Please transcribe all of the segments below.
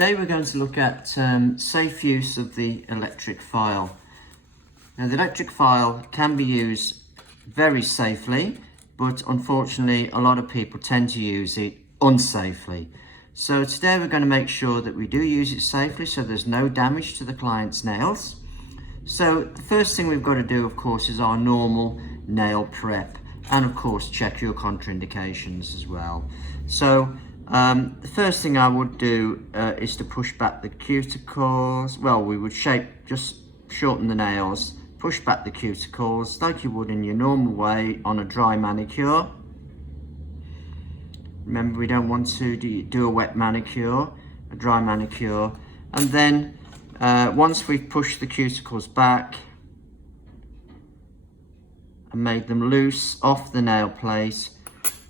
Today we're going to look at safe use of the electric file. Now the electric file can be used very safely, but unfortunately a lot of people tend to use it unsafely. So today we're going to make sure that we do use it safely so there's no damage to the client's nails. So the first thing we've got to do, of course, is our normal nail prep, and of course check your contraindications as well. So the first thing I would do is to push back the cuticles. Well, we would just shorten the nails, push back the cuticles like you would in your normal way on a dry manicure. Remember, we don't want to do a wet manicure, a dry manicure. And then once we've pushed the cuticles back and made them loose off the nail plate,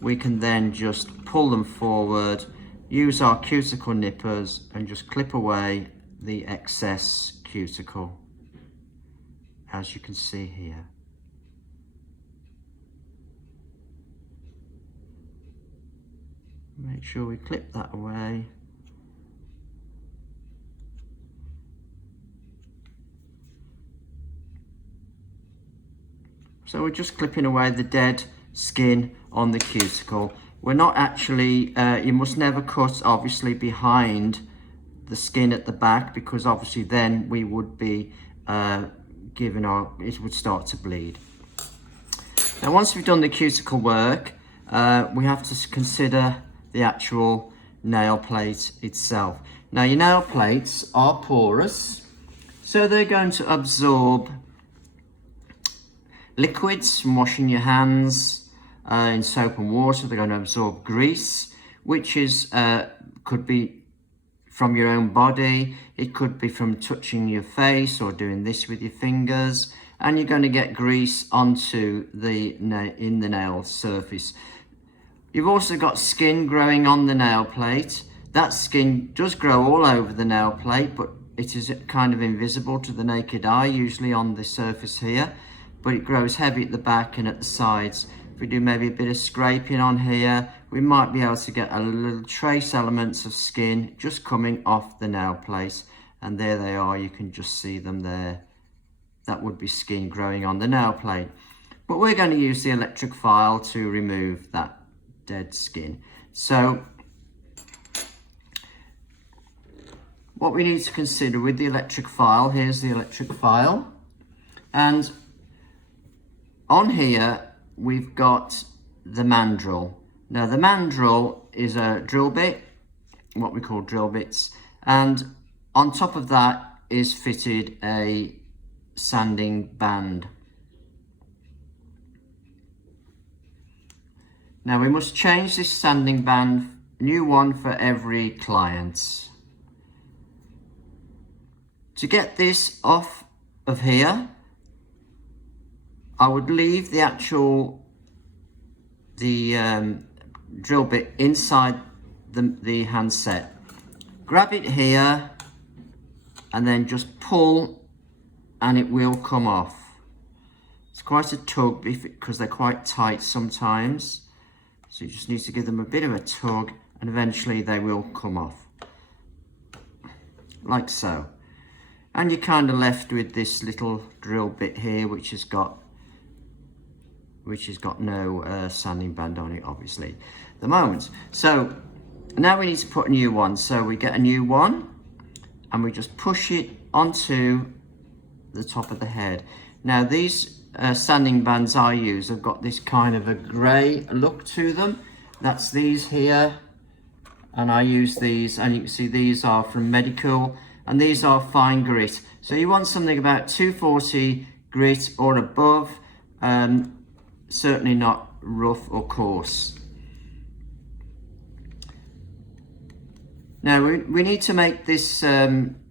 we can then just pull them forward, use our cuticle nippers and just clip away the excess cuticle, as you can see here. Make sure we clip that away. So we're just clipping away the dead skin on the cuticle. We're not actually, you must never cut obviously behind the skin at the back, because obviously then we would be it would start to bleed. Now once we've done the cuticle work, we have to consider the actual nail plate itself. Now your nail plates are porous, so they're going to absorb liquids from washing your hands in soap and water. They're going to absorb grease, which is could be from your own body, it could be from touching your face or doing this with your fingers, and you're going to get grease onto the nail surface. You've also got skin growing on the nail plate. That skin does grow all over the nail plate, but it is kind of invisible to the naked eye, usually on the surface here, but it grows heavy at the back and at the sides. If we do maybe a bit of scraping on here, we might be able to get a little trace elements of skin just coming off the nail plate, and there they are, you can just see them there. That would be skin growing on the nail plate. But we're going to use the electric file to remove that dead skin. So what we need to consider with the electric file, here's the electric file, and on here we've got the mandrel. Now the mandrel is a drill bit, what we call drill bits, and on top of that is fitted a sanding band. Now we must change this sanding band, new one for every client. To get this off of here, I would leave the actual drill bit inside the handset. Grab it here and then just pull and it will come off. It's quite a tug because they're quite tight sometimes. So you just need to give them a bit of a tug and eventually they will come off. Like so. And you're kind of left with this little drill bit here which has got no sanding band on it, obviously, at the moment. So now we need to put a new one. So we get a new one and we just push it onto the top of the head. Now these sanding bands I use have got this kind of a grey look to them. That's these here, and I use these, and you can see these are from Medical, and these are fine grit. So you want something about 240 grit or above, certainly not rough or coarse. Now we need to make this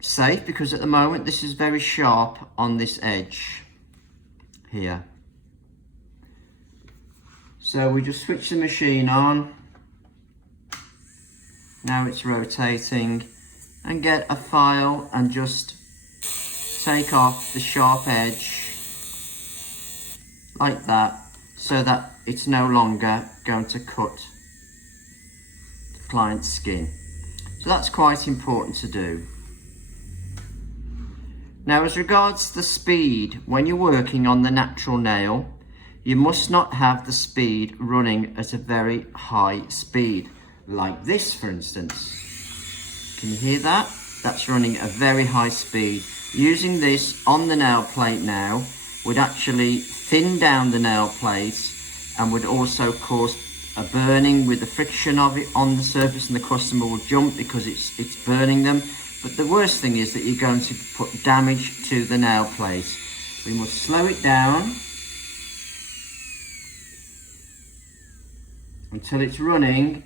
safe, because at the moment this is very sharp on this edge here. So we just switch the machine on. Now it's rotating, and get a file and just take off the sharp edge like that, so that it's no longer going to cut the client's skin. So that's quite important to do. Now, as regards the speed, when you're working on the natural nail, you must not have the speed running at a very high speed, like this, for instance. Can you hear that? That's running at a very high speed. Using this on the nail plate now would actually thin down the nail plate and would also cause a burning with the friction of it on the surface, and the customer will jump because it's burning them. But the worst thing is that you're going to put damage to the nail plate. We must slow it down until it's running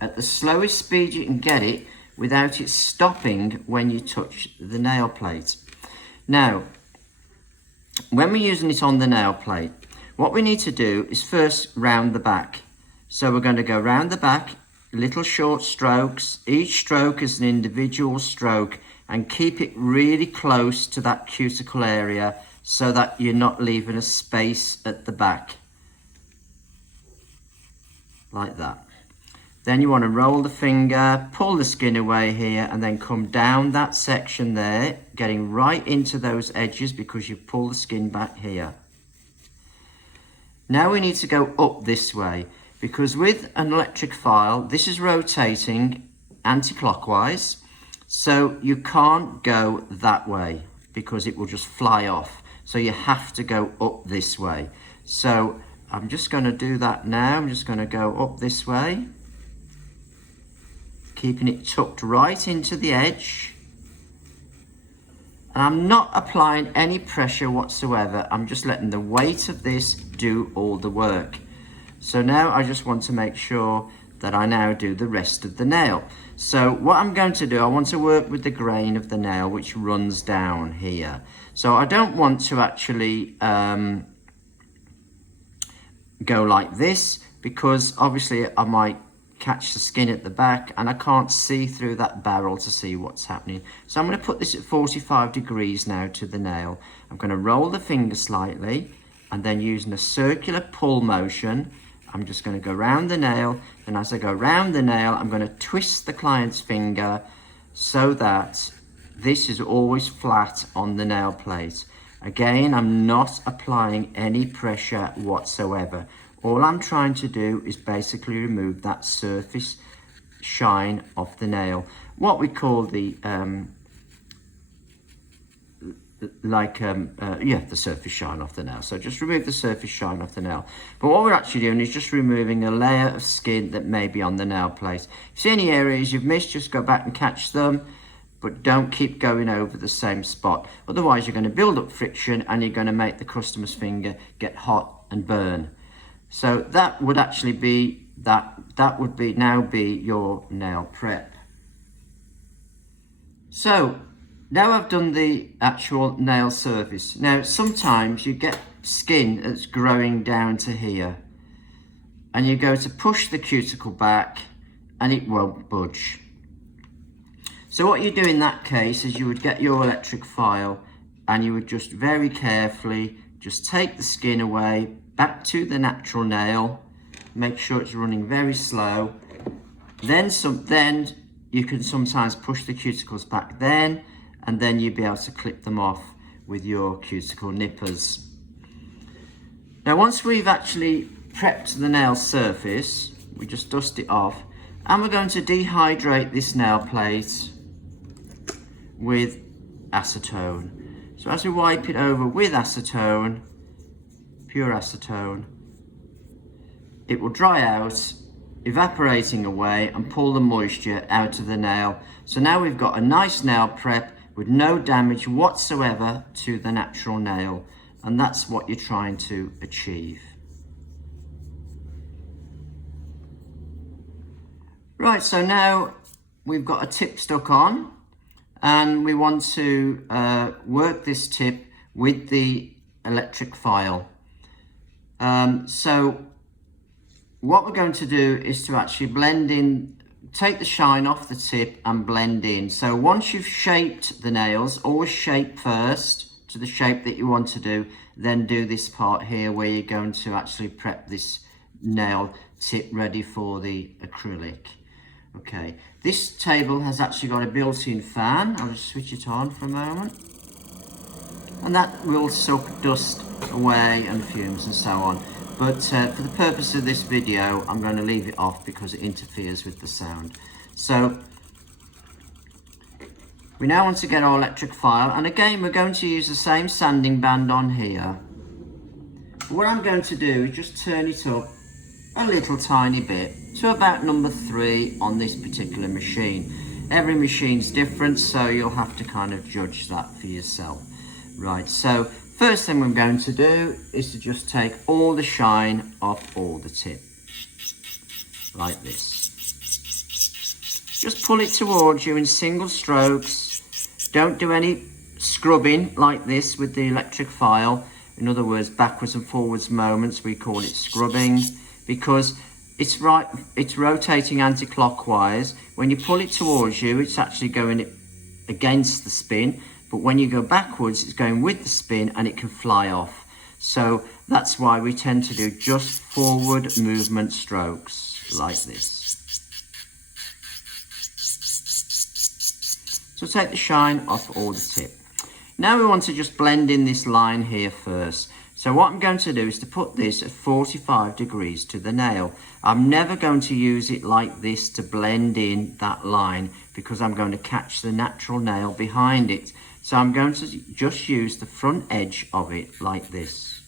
at the slowest speed you can get it without it stopping when you touch the nail plate. Now, when we're using it on the nail plate, what we need to do is first round the back. So we're going to go round the back, little short strokes. Each stroke is an individual stroke, and keep it really close to that cuticle area so that you're not leaving a space at the back. Like that. Then you want to roll the finger, pull the skin away here, and then come down that section there, getting right into those edges because you pull the skin back here. Now we need to go up this way, because with an electric file, this is rotating anti-clockwise, so you can't go that way because it will just fly off. So you have to go up this way. So I'm just going to do that now. I'm just going to go up this way, keeping it tucked right into the edge. And I'm not applying any pressure whatsoever. I'm just letting the weight of this do all the work. So now I just want to make sure that I now do the rest of the nail. So what I'm going to do, I want to work with the grain of the nail which runs down here. So I don't want to actually go like this, because obviously I might catch the skin at the back and I can't see through that barrel to see what's happening. So I'm going to put this at 45 degrees now to the nail. I'm going to roll the finger slightly, and then using a circular pull motion, I'm just going to go round the nail, and as I go round the nail, I'm going to twist the client's finger so that this is always flat on the nail plate. Again, I'm not applying any pressure whatsoever. All I'm trying to do is basically remove that surface shine off the nail. What we call the the surface shine off the nail. So just remove the surface shine off the nail. But what we're actually doing is just removing a layer of skin that may be on the nail plate. If you see any areas you've missed, just go back and catch them, but don't keep going over the same spot. Otherwise, you're going to build up friction and you're going to make the customer's finger get hot and burn. So that would actually be that would be now be your nail prep. So now I've done the actual nail surface. Now sometimes you get skin that's growing down to here, and you go to push the cuticle back and it won't budge. So what you do in that case is you would get your electric file and you would just very carefully just take the skin away, back to the natural nail, make sure it's running very slow. Then you can sometimes push the cuticles back and then you'll be able to clip them off with your cuticle nippers. Now once we've actually prepped the nail surface, we just dust it off, and we're going to dehydrate this nail plate with acetone. So as we wipe it over with acetone, pure acetone, it will dry out, evaporating away and pull the moisture out of the nail. So now we've got a nice nail prep with no damage whatsoever to the natural nail, and that's what you're trying to achieve. Right, so now we've got a tip stuck on, and we want to work this tip with the electric file. So what we're going to do is to actually blend in, take the shine off the tip and blend in. So once you've shaped the nails, always shape first to the shape that you want to do, then do this part here where you're going to actually prep this nail tip ready for the acrylic. Okay, this table has actually got a built-in fan. I'll just switch it on for a moment. And that will soak dust away and fumes and so on. But for the purpose of this video, I'm going to leave it off because it interferes with the sound. So we now want to get our electric file, and again we're going to use the same sanding band on here. What I'm going to do is just turn it up a little tiny bit to about number 3 on this particular machine. Every machine's different, so you'll have to kind of judge that for yourself. Right, so first thing I'm going to do is to just take all the shine off all the tip, like this. Just pull it towards you in single strokes. Don't do any scrubbing like this with the electric file. In other words, backwards and forwards moments, we call it scrubbing, because it's rotating anti-clockwise. When you pull it towards you, it's actually going against the spin. But when you go backwards, it's going with the spin and it can fly off. So that's why we tend to do just forward movement strokes like this. So take the shine off all the tip. Now we want to just blend in this line here first. So what I'm going to do is to put this at 45 degrees to the nail. I'm never going to use it like this to blend in that line because I'm going to catch the natural nail behind it. So I'm going to just use the front edge of it like this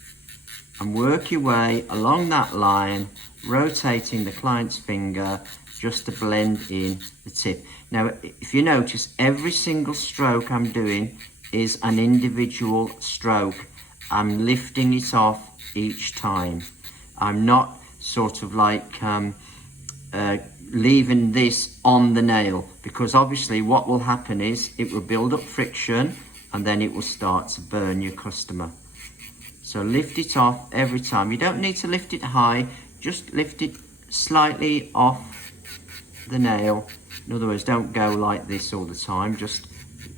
and work your way along that line, rotating the client's finger just to blend in the tip. Now, if you notice, every single stroke I'm doing is an individual stroke. I'm lifting it off each time. I'm not sort of like leaving this on the nail, because obviously what will happen is it will build up friction and then it will start to burn your customer. So lift it off every time. You don't need to lift it high, just lift it slightly off the nail. In other words, don't go like this all the time, just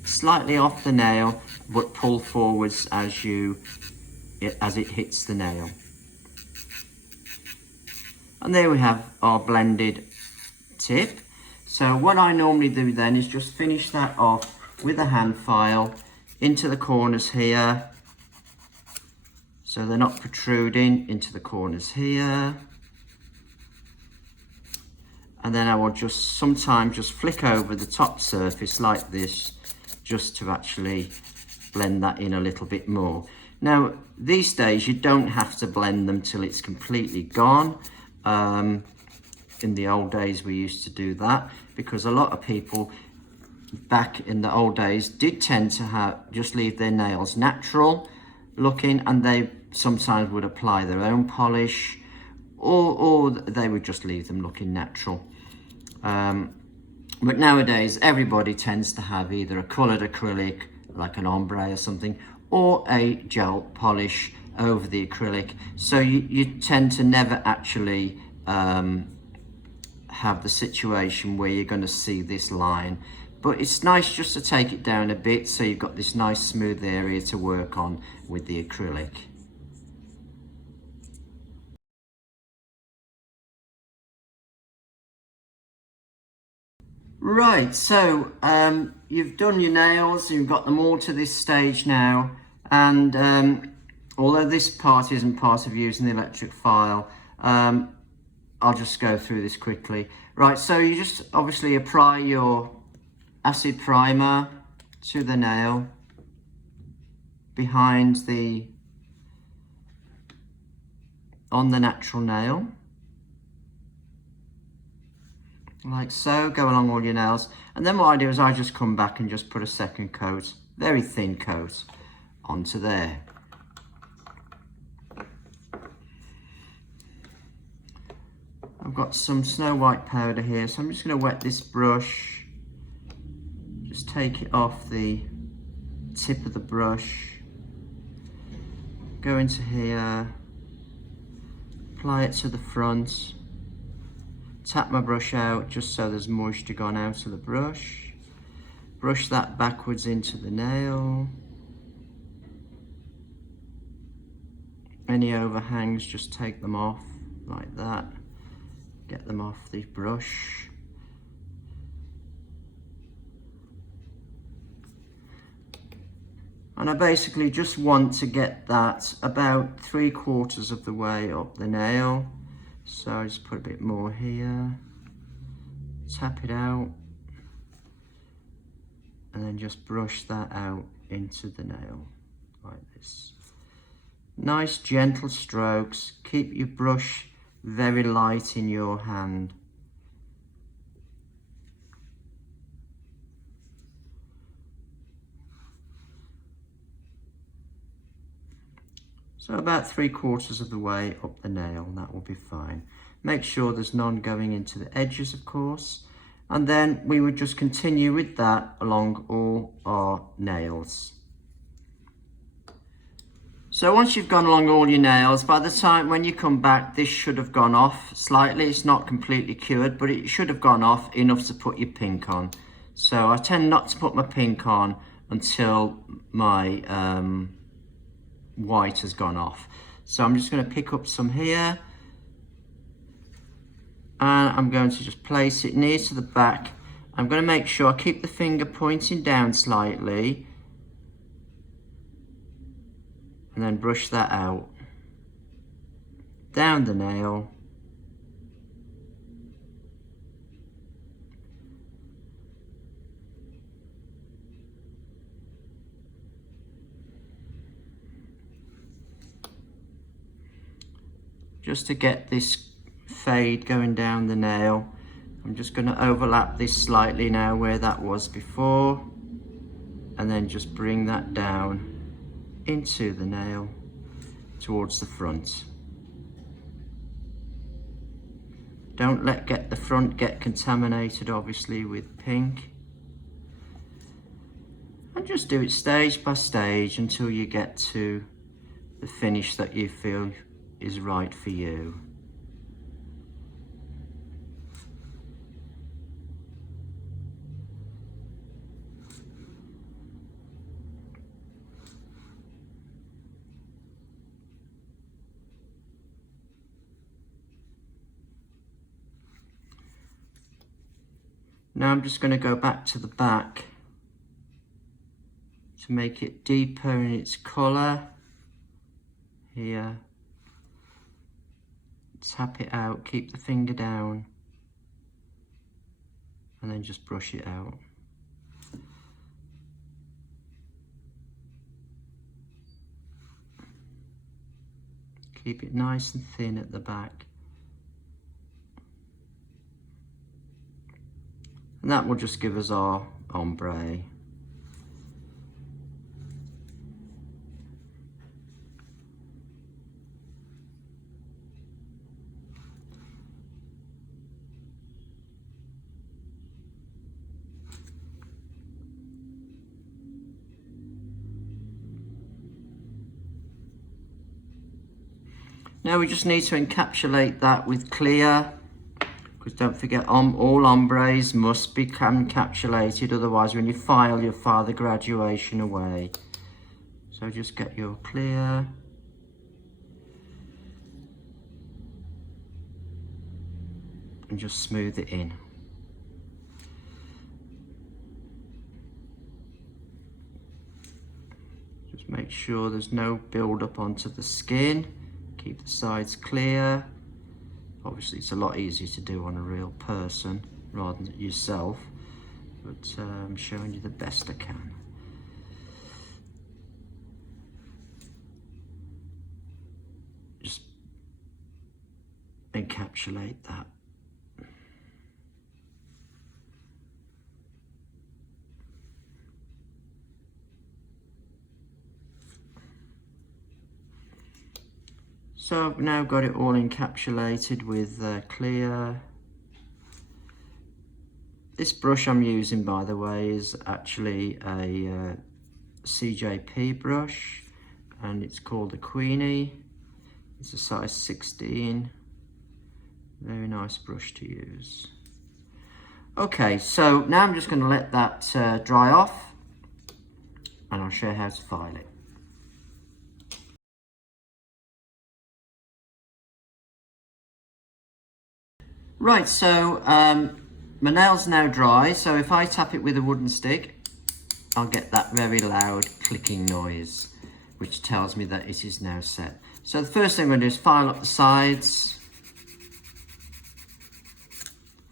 slightly off the nail, but pull forwards as it hits the nail. And there we have our blended tip. So what I normally do then is just finish that off with a hand file into the corners here, so they're not protruding into the corners here. And then I will just sometimes just flick over the top surface like this, just to actually blend that in a little bit more. Now, these days you don't have to blend them till it's completely gone. In the old days we used to do that, because a lot of people back in the old days did tend to just leave their nails natural looking, and they sometimes would apply their own polish, or they would just leave them looking natural. But nowadays everybody tends to have either a coloured acrylic like an ombre or something, or a gel polish over the acrylic, so you tend to never actually have the situation where you're going to see this line. But it's nice just to take it down a bit so you've got this nice smooth area to work on with the acrylic. Right, so you've done your nails, you've got them all to this stage now, and although this part isn't part of using the electric file, I'll just go through this quickly. Right, so you just obviously apply your acid primer to the nail on the natural nail, like so. Go along all your nails, and then what I do is I just come back and just put a second coat, very thin coat, onto there. I've got some Snow White powder here, so I'm just going to wet this brush, just take it off the tip of the brush, go into here, apply it to the front, tap my brush out just so there's moisture gone out of the brush, brush that backwards into the nail. Any overhangs, just take them off like that. Get them off the brush. And I basically just want to get that about 3/4 of the way up the nail. So I just put a bit more here, tap it out, and then just brush that out into the nail like this. Nice gentle strokes. Keep your brush very light in your hand. So about 3/4 of the way up the nail, and that will be fine. Make sure there's none going into the edges, of course. And then we would just continue with that along all our nails. So once you've gone along all your nails, by the time when you come back, this should have gone off slightly. It's not completely cured, but it should have gone off enough to put your pink on. So I tend not to put my pink on until my white has gone off. So I'm just going to pick up some here, and I'm going to just place it near to the back. I'm going to make sure I keep the finger pointing down slightly, and then brush that out down the nail. Just to get this fade going down the nail, I'm just going to overlap this slightly now where that was before, and then just bring that down into the nail towards the front. Don't let the front get contaminated, obviously, with pink. And just do it stage by stage until you get to the finish that you feel is right for you. Now I'm just going to go back to the back to make it deeper in its colour here. Tap it out, keep the finger down, and then just brush it out. Keep it nice and thin at the back. And that will just give us our ombre. Now we just need to encapsulate that with clear, because don't forget all ombres must be encapsulated, otherwise when you file, you'll file the graduation away. So just get your clear. And just smooth it in. Just make sure there's no build up onto the skin. Keep the sides clear. Obviously it's a lot easier to do on a real person rather than yourself, but I'm showing you the best I can. Just encapsulate that. So I've now got it all encapsulated with clear. This brush I'm using, by the way, is actually a CJP brush, and it's called the Queenie. It's a size 16. Very nice brush to use. Okay, so now I'm just going to let that dry off, and I'll show you how to file it. Right, so my nail's now dry, so if I tap it with a wooden stick, I'll get that very loud clicking noise, which tells me that it is now set. So the first thing I'm going to do is file up the sides,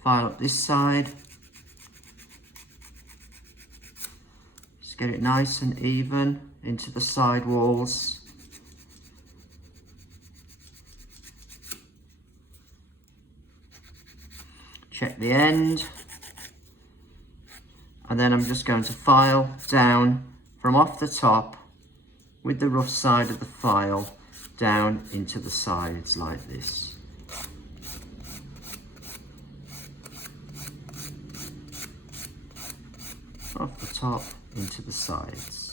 file up this side, just get it nice and even into the side walls. Check the end, and then I'm just going to file down from off the top with the rough side of the file down into the sides like this. Off the top into the sides.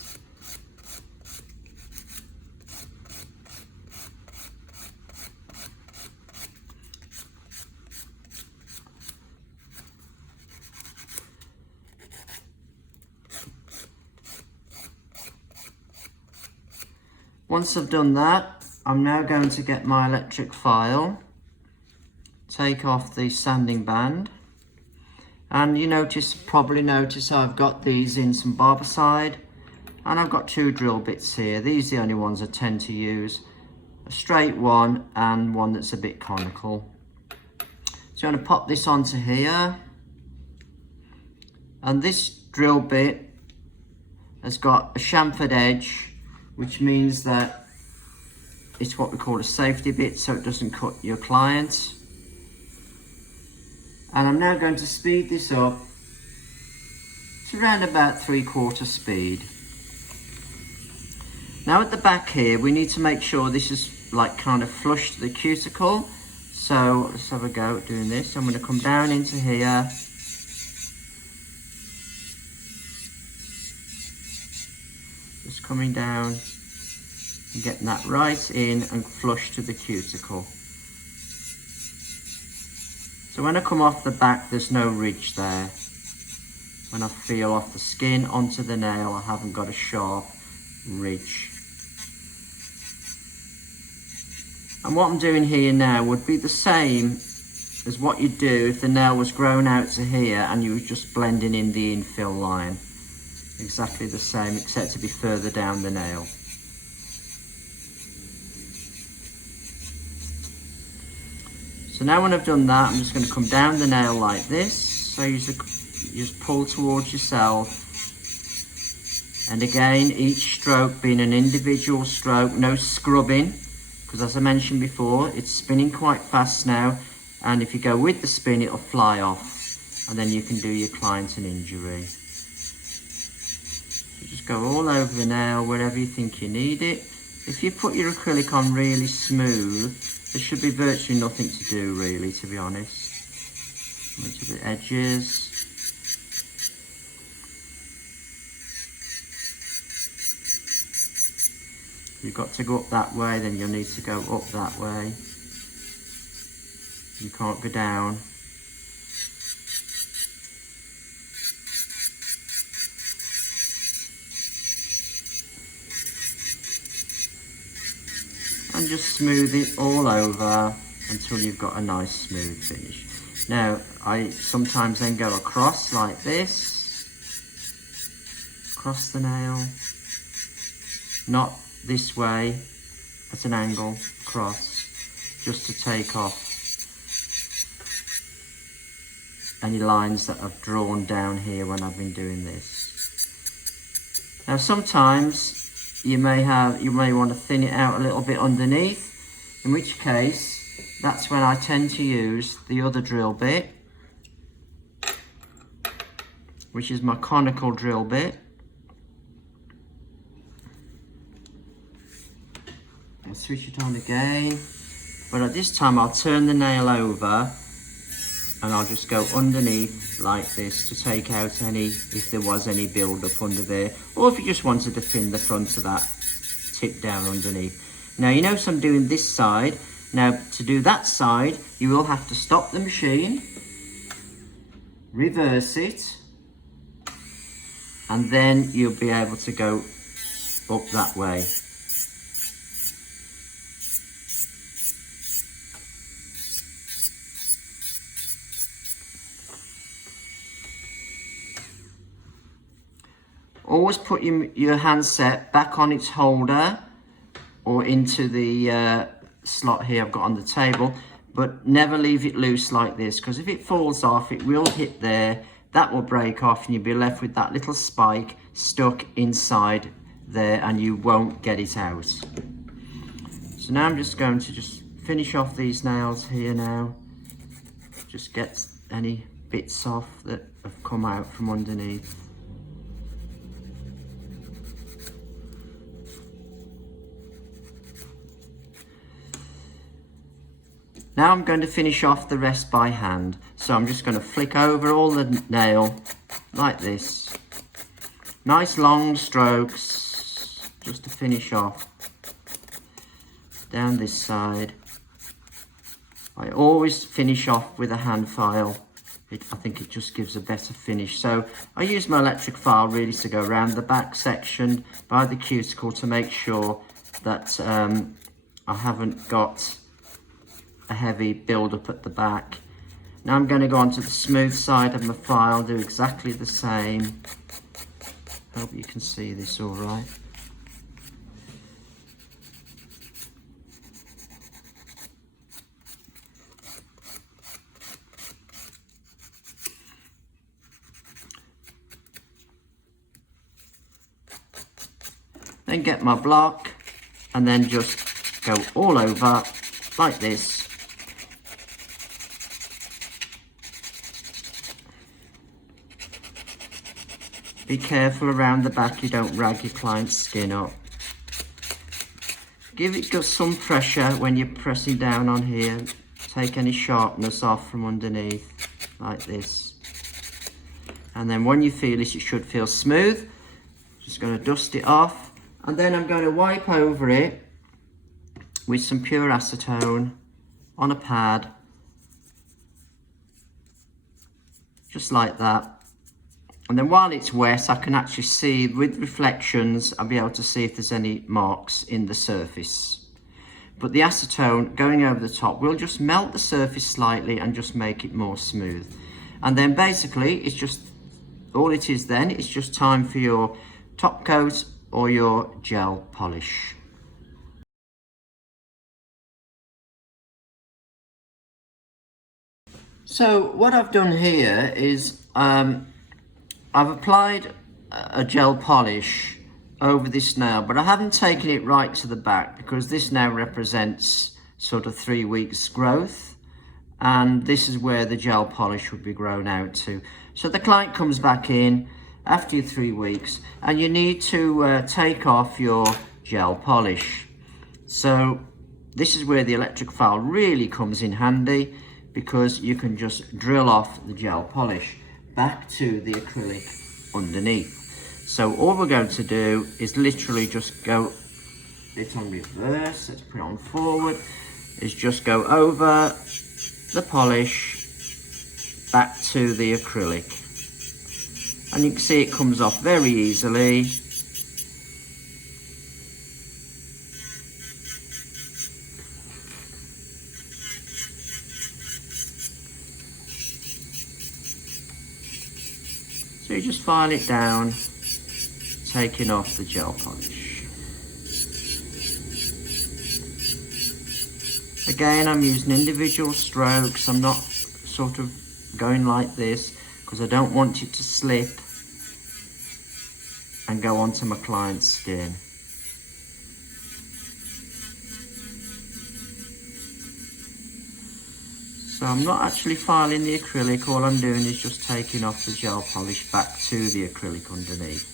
Once I've done that, I'm now going to get my electric file, take off the sanding band, and you probably notice I've got these in some barbicide, and I've got 2 drill bits here. These are the only ones I tend to use, a straight one and one that's a bit conical. So I'm going to pop this onto here, and this drill bit has got a chamfered edge, which means that it's what we call a safety bit, so it doesn't cut your client. And I'm now going to speed this up to around about 3/4 speed. Now at the back here, we need to make sure this is like kind of flush to the cuticle. So let's have a go at doing this. I'm going to come down into here. Just coming down and getting that right in and flush to the cuticle. So when I come off the back, there's no ridge there. When I feel off the skin onto the nail, I haven't got a sharp ridge. And what I'm doing here now would be the same as what you'd do if the nail was grown out to here and you were just blending in the infill line. Exactly the same, except to be further down the nail. So now when I've done that, I'm just going to come down the nail like this. So you just pull towards yourself. And again, each stroke being an individual stroke, no scrubbing. Because as I mentioned before, it's spinning quite fast now. And if you go with the spin, it'll fly off. And then you can do your client an injury. So just go all over the nail, wherever you think you need it. If you put your acrylic on really smooth, there should be virtually nothing to do really, to be honest. Into the edges. If you've got to go up that way, then you'll need to go up that way. You can't go down. And just smooth it all over until you've got a nice smooth finish. Now, I sometimes then go across like this, across the nail, not this way, at an angle, across, just to take off any lines that I've drawn down here when I've been doing this. Now sometimes you may want to thin it out a little bit underneath, in which case that's when I tend to use the other drill bit, which is my conical drill bit. I'll switch it on again, but at this time I'll turn the nail over and I'll just go underneath like this to take out any, if there was any build up under there, or if you just wanted to thin the front of that tip down underneath. Now you notice I'm doing this side. Now to do that side, you will have to stop the machine, reverse it, and then you'll be able to go up that way. always put your handset back on its holder or into the slot here I've got on the table, but never leave it loose like this, because if it falls off it will hit there, that will break off and you'll be left with that little spike stuck inside there and you won't get it out. So now I'm just going to just finish off these nails here now, just get any bits off that have come out from underneath. Now I'm going to finish off the rest by hand. So I'm just going to flick over all the nail like this. Nice long strokes just to finish off. Down this side. I always finish off with a hand file. I think it just gives a better finish. So I use my electric file really to go around the back section by the cuticle to make sure that I haven't got a heavy build up at the back. Now I'm going to go onto the smooth side of my file, do exactly the same. Hope you can see this all right. Then get my block and then just go all over like this. Be careful around the back you don't rag your client's skin up. Give it just some pressure when you're pressing down on here. Take any sharpness off from underneath like this. And then when you feel it should feel smooth. Just going to dust it off. And then I'm going to wipe over it with some pure acetone on a pad. Just like that. And then while it's wet, I can actually see with reflections, I'll be able to see if there's any marks in the surface. But the acetone going over the top will just melt the surface slightly and just make it more smooth. And then basically, it's just, all it is then, it's just time for your top coat or your gel polish. So what I've done here is I've applied a gel polish over this nail, but I haven't taken it right to the back because this now represents sort of 3 weeks growth, and this is where the gel polish would be grown out to. So the client comes back in after your 3 weeks and you need to take off your gel polish. So this is where the electric file really comes in handy, because you can just drill off the gel polish back to the acrylic underneath. So all we're going to do is literally just go it on reverse, let's put it on forward, is just go over the polish back to the acrylic. And you can see it comes off very easily. So you just file it down, taking off the gel polish. Again, I'm using individual strokes. I'm not sort of going like this because I don't want it to slip and go onto my client's skin. So I'm not actually filing the acrylic, all I'm doing is just taking off the gel polish back to the acrylic underneath.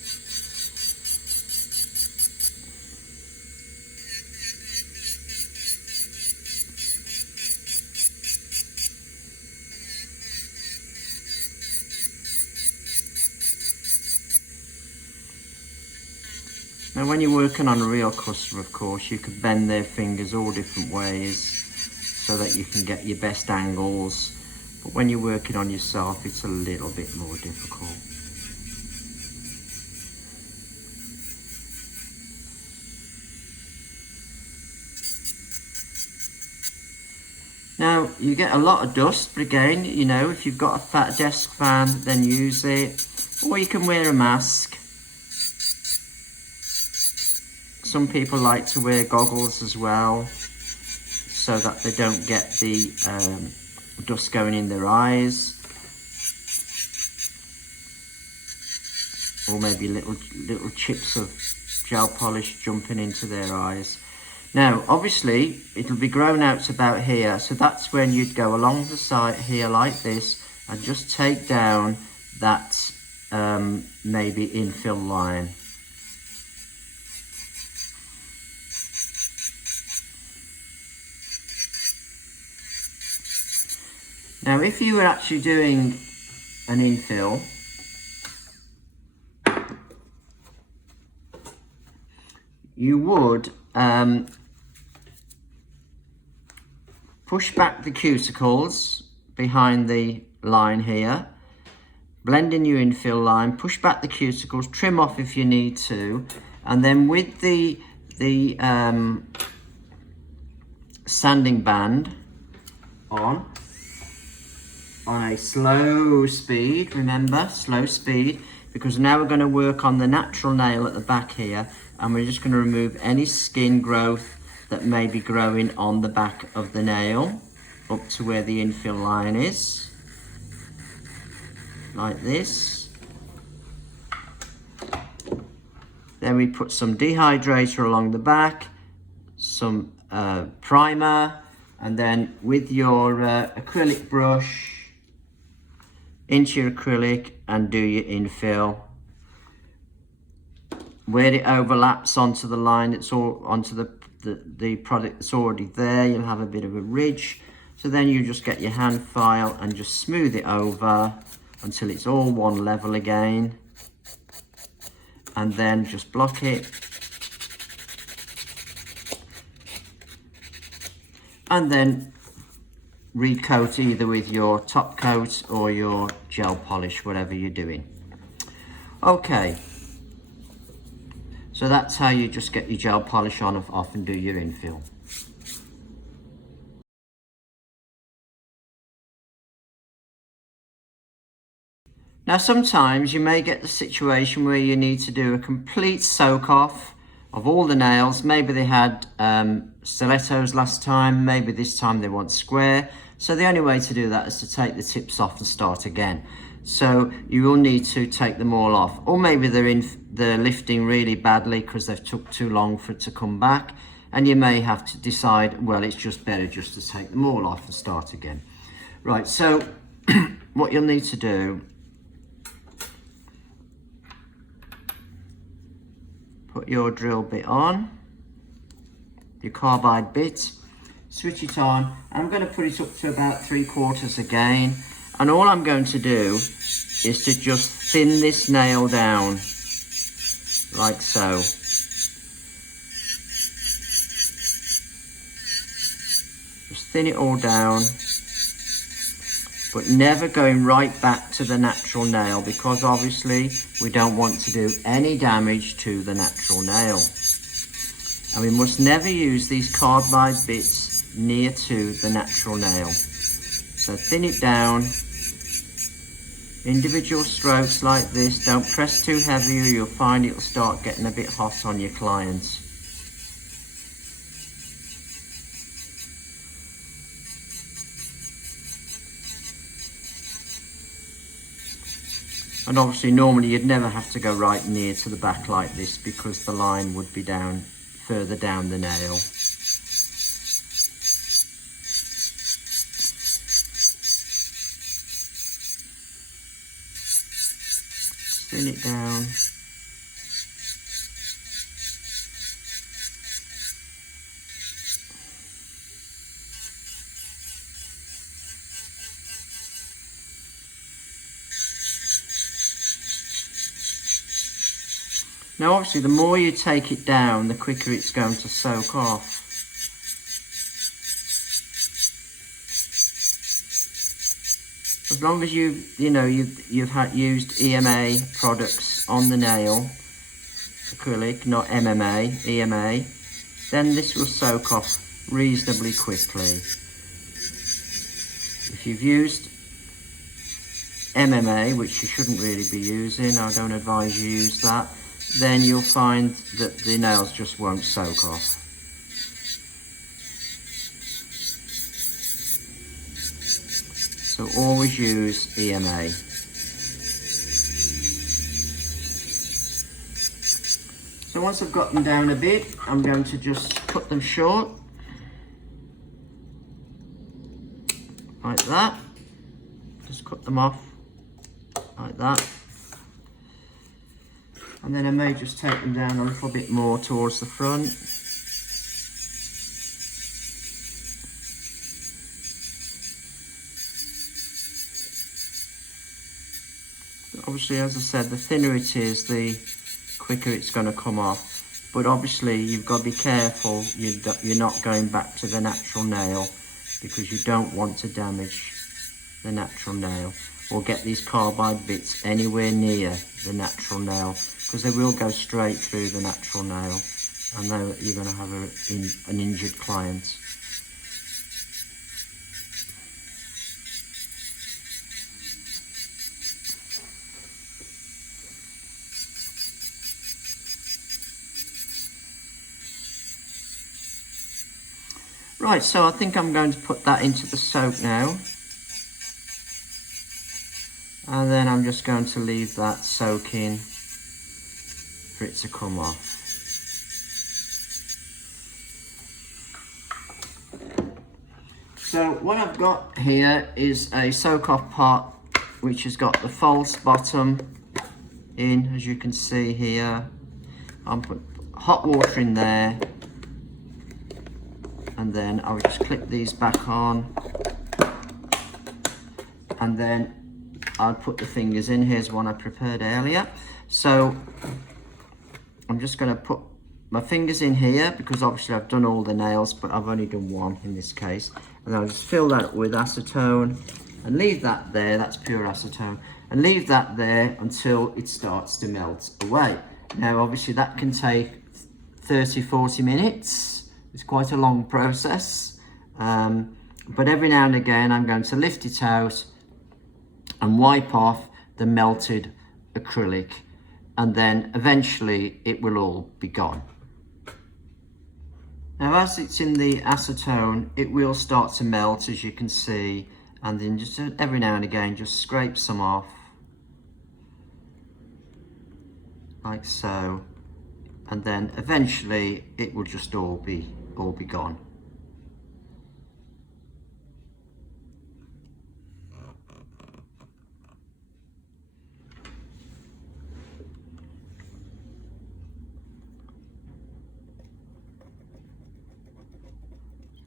Now when you're working on a real customer, of course, you could bend their fingers all different ways so that you can get your best angles, but when you're working on yourself it's a little bit more difficult. Now you get a lot of dust, but again, you know, if you've got a fat desk fan then use it, or you can wear a mask Some people like to wear goggles as well, so that they don't get the dust going in their eyes, or maybe little chips of gel polish jumping into their eyes. Now obviously it'll be grown out to about here, so that's when you'd go along the side here like this and just take down that maybe infill line. Now if you were actually doing an infill, you would push back the cuticles behind the line here, blend in your infill line, push back the cuticles, trim off if you need to, and then with the sanding band on a slow speed, remember, slow speed, because now we're going to work on the natural nail at the back here, and we're just going to remove any skin growth that may be growing on the back of the nail up to where the infill line is, like this. Then we put some dehydrator along the back, some primer, and then with your acrylic brush into your acrylic and do your infill. Where it overlaps onto the line, it's all onto the product that's already there, you'll have a bit of a ridge. So then you just get your hand file and just smooth it over until it's all one level again, and then just block it, and then recoat either with your top coat or your gel polish, whatever you're doing. Okay, so that's how you just get your gel polish on off and do your infill. Now sometimes you may get the situation where you need to do a complete soak off of all the nails. Maybe they had stilettos last time, maybe this time they want square. So the only way to do that is to take the tips off and start again. So you will need to take them all off, or maybe they're lifting really badly because they've took too long for it to come back, and you may have to decide, well, it's just better just to take them all off and start again. Right, so what you'll need to do, put your drill bit on, your carbide bit, switch it on. I'm going to put it up to about 3/4 again, and all I'm going to do is to just thin this nail down, like so. Just thin it all down, but never going right back to the natural nail, because obviously we don't want to do any damage to the natural nail. And we must never use these carbide bits near to the natural nail. So thin it down, individual strokes like this. Don't press too heavy or you'll find it'll start getting a bit hot on your clients. And obviously normally you'd never have to go right near to the back like this, because the line would be down further down the nail. Thin it down. Now obviously the more you take it down, the quicker it's going to soak off. As long as you've used EMA products on the nail, acrylic, not MMA, EMA, then this will soak off reasonably quickly. If you've used MMA, which you shouldn't really be using, I don't advise you use that, then you'll find that the nails just won't soak off. So always use EMA. So once I've got them down a bit, I'm going to just cut them short, like that. Just cut them off, like that. And then I may just take them down a little bit more towards the front. Obviously, as I said, the thinner it is, the quicker it's going to come off. But obviously, you've got to be careful you're not going back to the natural nail, because you don't want to damage the natural nail or get these carbide bits anywhere near the natural nail, because they will go straight through the natural nail, and then you're going to have an injured client. Right, so I think I'm going to put that into the soak now. And then I'm just going to leave that soaking for it to come off. So what I've got here is a soak off pot which has got the false bottom in, as you can see here. I'll put hot water in there, and then I'll just clip these back on, and then I'll put the fingers in. Here's one I prepared earlier. So I'm just going to put my fingers in here, because obviously I've done all the nails, but I've only done one in this case. And I'll just fill that with acetone and leave that there. That's pure acetone. And leave that there until it starts to melt away. Now obviously that can take 30-40 minutes. It's quite a long process. But every now and again I'm going to lift it out and wipe off the melted acrylic, and then eventually it will all be gone. Now as it's in the acetone, it will start to melt, as you can see, and then just every now and again just scrape some off, like so, and then eventually it will just all be gone.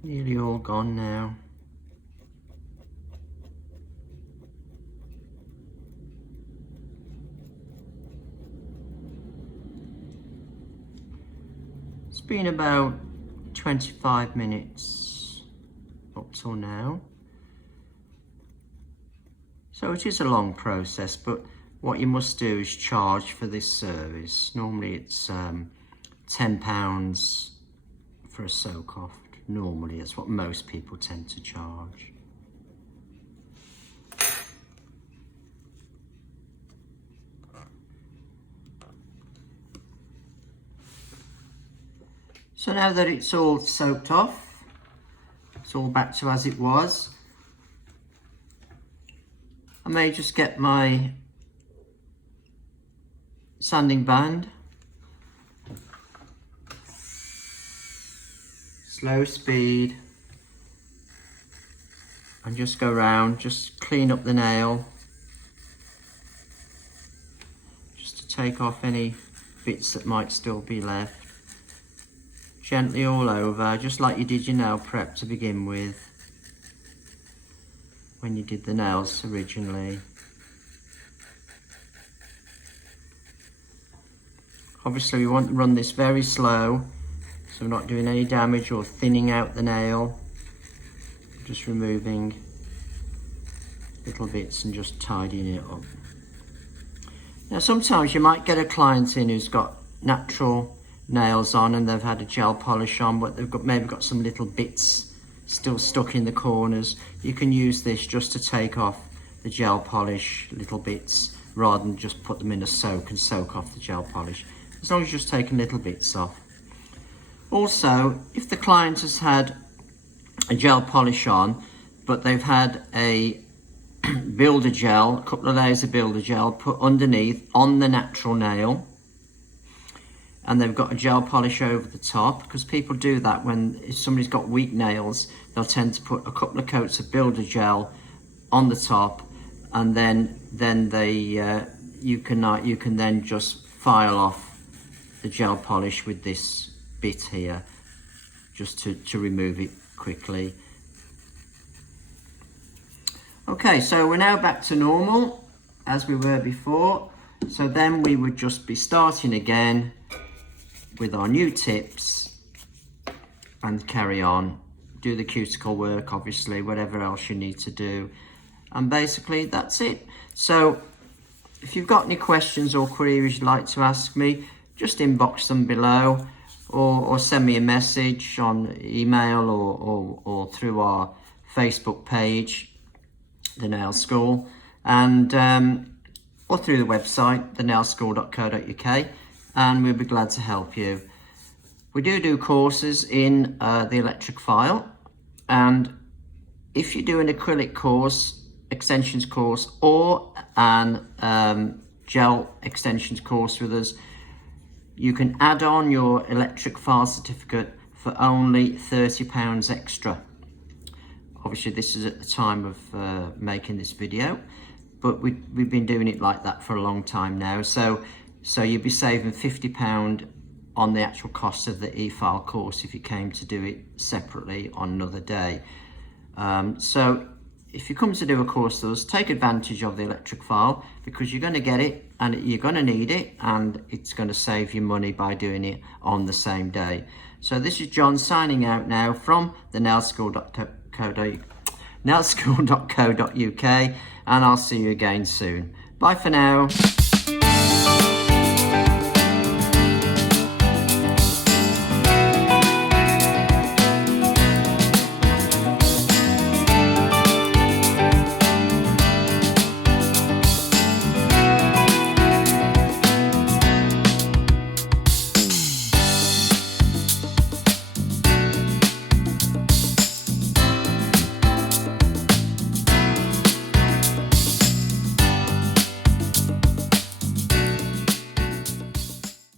Nearly all gone now. It's been about 25 minutes up till now. So it is a long process, but what you must do is charge for this service. Normally it's £10 for a soak off. Normally, that's what most people tend to charge. So now that it's all soaked off, it's all back to as it was, I may just get my sanding band, slow speed, and just go round, just clean up the nail, just to take off any bits that might still be left. Gently all over, just like you did your nail prep to begin with, when you did the nails originally. Obviously we want to run this very slow, so we're not doing any damage or thinning out the nail, just removing little bits and just tidying it up. Now sometimes you might get a client in who's got natural nails on and they've had a gel polish on, but they've maybe got some little bits still stuck in the corners. You can use this just to take off the gel polish little bits, rather than just put them in a soak and soak off the gel polish. as long as you're just taking little bits off. Also, if the client has had a gel polish on, but they've had a builder gel, a couple of layers of builder gel put underneath on the natural nail, and they've got a gel polish over the top, because people do that when, if somebody's got weak nails, they'll tend to put a couple of coats of builder gel on the top, and then you can then just file off the gel polish with this bit here, just to remove it quickly. Okay, so we're now back to normal as we were before. So then we would just be starting again with our new tips and carry on. Do the cuticle work, obviously, whatever else you need to do. And basically that's it. So if you've got any questions or queries you'd like to ask me, just inbox them below, or send me a message on email or through our Facebook page, the Nailschool, and or through the website, thenailschool.co.uk, and we'll be glad to help you. We do courses in the electric file, and if you do an acrylic course, extensions course, or an gel extensions course with us, you can add on your electric file certificate for only £30 extra. Obviously this is at the time of making this video, but we've been doing it like that for a long time now. So you'd be saving £50 on the actual cost of the Efile course if you came to do it separately on another day. So if you come to do a course with us, take advantage of the electric file, because you're going to get it and you're going to need it, and it's going to save you money by doing it on the same day. So this is John signing out now from the nailschool.co.uk, and I'll see you again soon. Bye for now.